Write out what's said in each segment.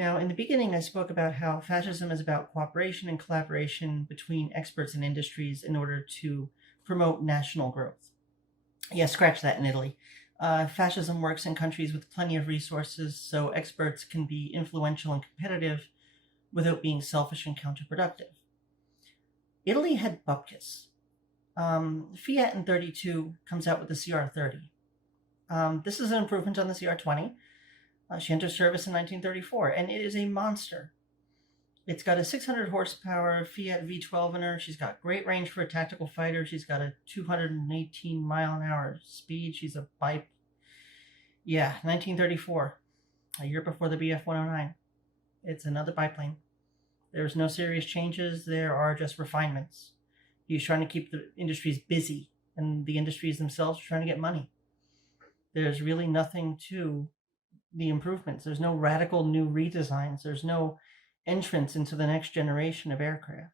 Now, in the beginning, I spoke about how fascism is about cooperation and collaboration between experts and industries in order to promote national growth. Yeah, scratch that in Italy. Fascism works in countries with plenty of resources, so experts can be influential and competitive without being selfish and counterproductive. Italy had bupkis. Fiat in 32 comes out with the CR30. This is an improvement on the CR20. She entered service in 1934, and it is a monster. It's got a 600 horsepower Fiat V12 in her. She's got great range for a tactical fighter. She's got a 218 mile an hour speed. She's a bip. Yeah, 1934, a year before the BF 109. It's another biplane. There's no serious changes. There are just refinements. He's trying to keep the industries busy, and the industries themselves are trying to get money. There's really nothing to the improvements. There's no radical new redesigns. There's no entrance into the next generation of aircraft.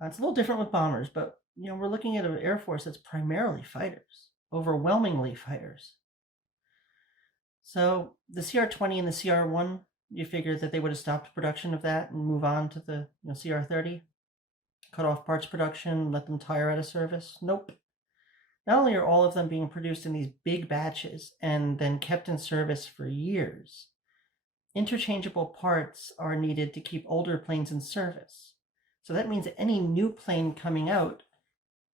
It's a little different with bombers, but we're looking at an Air Force that's primarily fighters, overwhelmingly fighters. So the CR20 and the CR1, you figured that they would have stopped production of that and move on to the CR30, cut off parts production, let them tire out of service. Nope. Not only are all of them being produced in these big batches and then kept in service for years, interchangeable parts are needed to keep older planes in service. So that means that any new plane coming out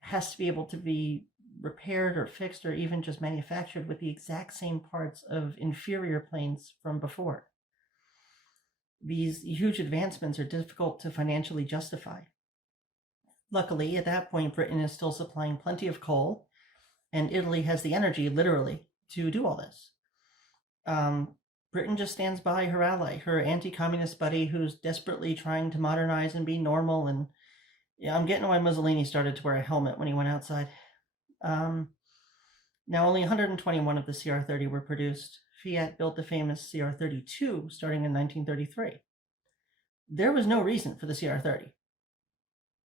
has to be able to be repaired or fixed or even just manufactured with the exact same parts of inferior planes from before. These huge advancements are difficult to financially justify. Luckily, at that point, Britain is still supplying plenty of coal, and Italy has the energy, literally, to do all this. Britain just stands by her ally, her anti-communist buddy who's desperately trying to modernize and be normal. And I'm getting why Mussolini started to wear a helmet when he went outside. Now, only 121 of the CR30 were produced. Fiat built the famous CR32 starting in 1933. There was no reason for the CR30.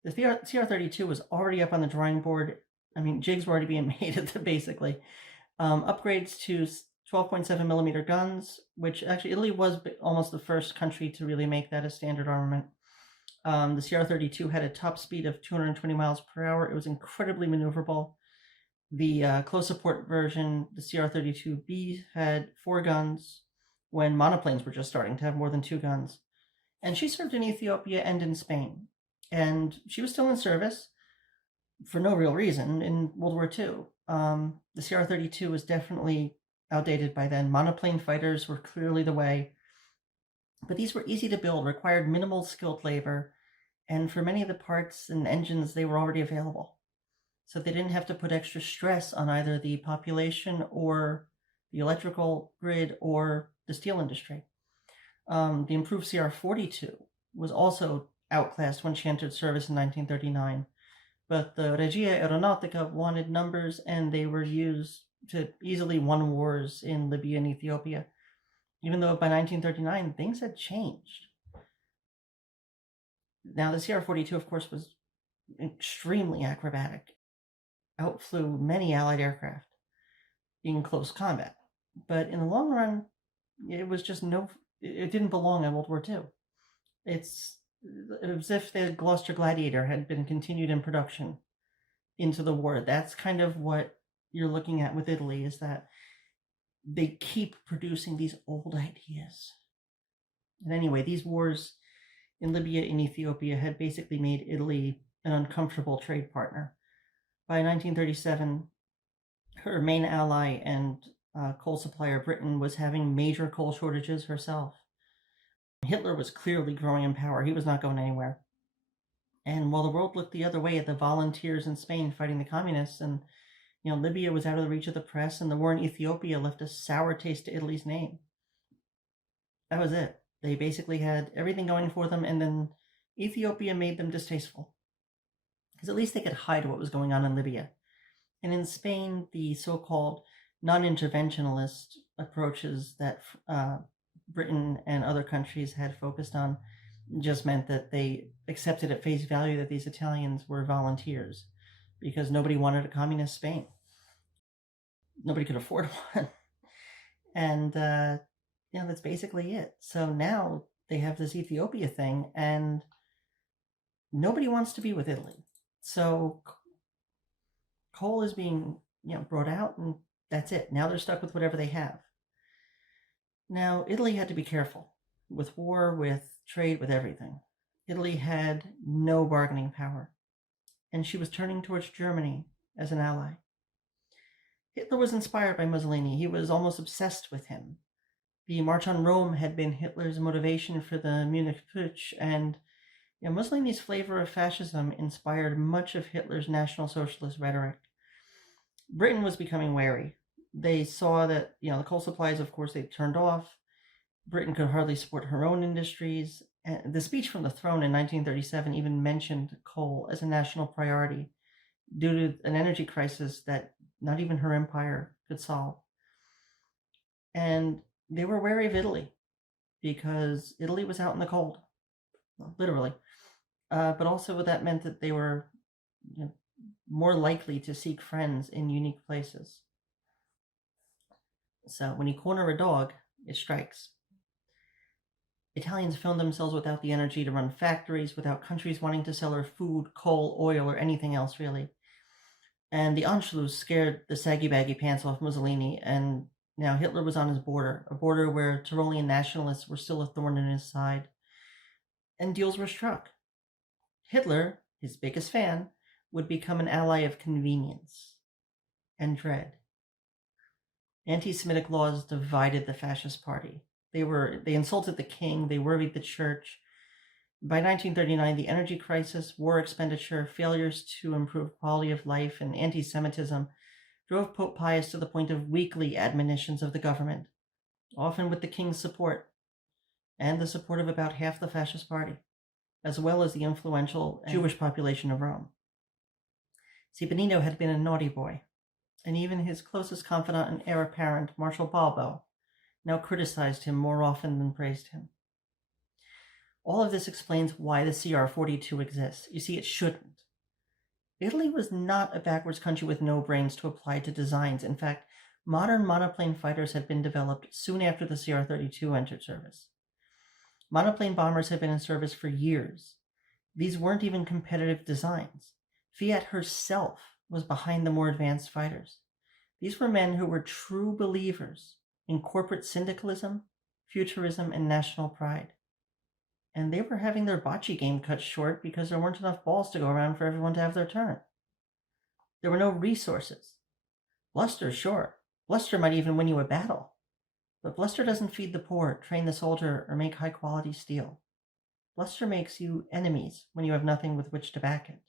The CR32 was already up on the drawing board. I mean, jigs were already being made at basically. Upgrades to 12.7 millimeter guns, which actually Italy was almost the first country to really make that a standard armament. The CR32 had a top speed of 220 miles per hour. It was incredibly maneuverable. The close support version, the CR32B, had 4 guns when monoplanes were just starting to have more than 2 guns. And she served in Ethiopia and in Spain. And she was still in service for no real reason in World War II. The CR32 was definitely outdated by then. Monoplane fighters were clearly the way. But these were easy to build, required minimal skilled labor, and for many of the parts and engines, they were already available. So they didn't have to put extra stress on either the population or the electrical grid or the steel industry. The improved CR42 was also outclassed when she entered service in 1939. But the Regia Aeronautica wanted numbers, and they were used to easily won wars in Libya and Ethiopia, even though by 1939 things had changed. Now, the CR42, of course, was extremely acrobatic, outflew many Allied aircraft in close combat. But in the long run, it was just it didn't belong in World War II. It's as if the Gloucester Gladiator had been continued in production into the war. That's kind of what you're looking at with Italy, is that they keep producing these old ideas. And anyway, these wars in Libya and Ethiopia had basically made Italy an uncomfortable trade partner. By 1937, her main ally and coal supplier, Britain, was having major coal shortages herself. Hitler was clearly growing in power. He was not going anywhere. And while the world looked the other way at the volunteers in Spain fighting the communists, and Libya was out of the reach of the press, and the war in Ethiopia left a sour taste to Italy's name. That was it. They basically had everything going for them, and then Ethiopia made them distasteful. Because at least they could hide what was going on in Libya. And in Spain, the so-called non-interventionalist approaches that Britain and other countries had focused on just meant that they accepted at face value that these Italians were volunteers, because nobody wanted a communist Spain. Nobody could afford one. And that's basically it. So now they have this Ethiopia thing, and nobody wants to be with Italy. So coal is being, brought out, and that's it. Now they're stuck with whatever they have. Now, Italy had to be careful with war, with trade, with everything. Italy had no bargaining power, and she was turning towards Germany as an ally. Hitler was inspired by Mussolini. He was almost obsessed with him. The March on Rome had been Hitler's motivation for the Munich Putsch, and Mussolini's flavor of fascism inspired much of Hitler's National Socialist rhetoric. Britain was becoming wary. They saw that, the coal supplies, of course, they turned off. Britain could hardly support her own industries. And the speech from the throne in 1937 even mentioned coal as a national priority due to an energy crisis that not even her empire could solve. And they were wary of Italy because Italy was out in the cold, literally. But also that meant that they were more likely to seek friends in unique places. So when you corner a dog, it strikes. Italians found themselves without the energy to run factories, without countries wanting to sell her food, coal, oil, or anything else, really. And the Anschluss scared the saggy-baggy pants off Mussolini, and now Hitler was on his border, a border where Tyrolean nationalists were still a thorn in his side. And deals were struck. Hitler, his biggest fan, would become an ally of convenience and dread. Anti-Semitic laws divided the fascist party. They insulted the king, they worried the church. By 1939, the energy crisis, war expenditure, failures to improve quality of life, and anti-Semitism drove Pope Pius to the point of weekly admonitions of the government, often with the king's support, and the support of about half the fascist party, as well as the influential Jewish population of Rome. See, Benito had been a naughty boy, and even his closest confidant and heir apparent, Marshal Balbo, now criticized him more often than praised him. All of this explains why the CR32 exists. You see, it shouldn't. Italy was not a backwards country with no brains to apply to designs. In fact, modern monoplane fighters had been developed soon after the CR32 entered service. Monoplane bombers had been in service for years. These weren't even competitive designs. Fiat herself was behind the more advanced fighters. These were men who were true believers in corporate syndicalism, futurism, and national pride. And they were having their bocce game cut short because there weren't enough balls to go around for everyone to have their turn. There were no resources. Bluster, sure. Bluster might even win you a battle. But bluster doesn't feed the poor, train the soldier, or make high-quality steel. Bluster makes you enemies when you have nothing with which to back it.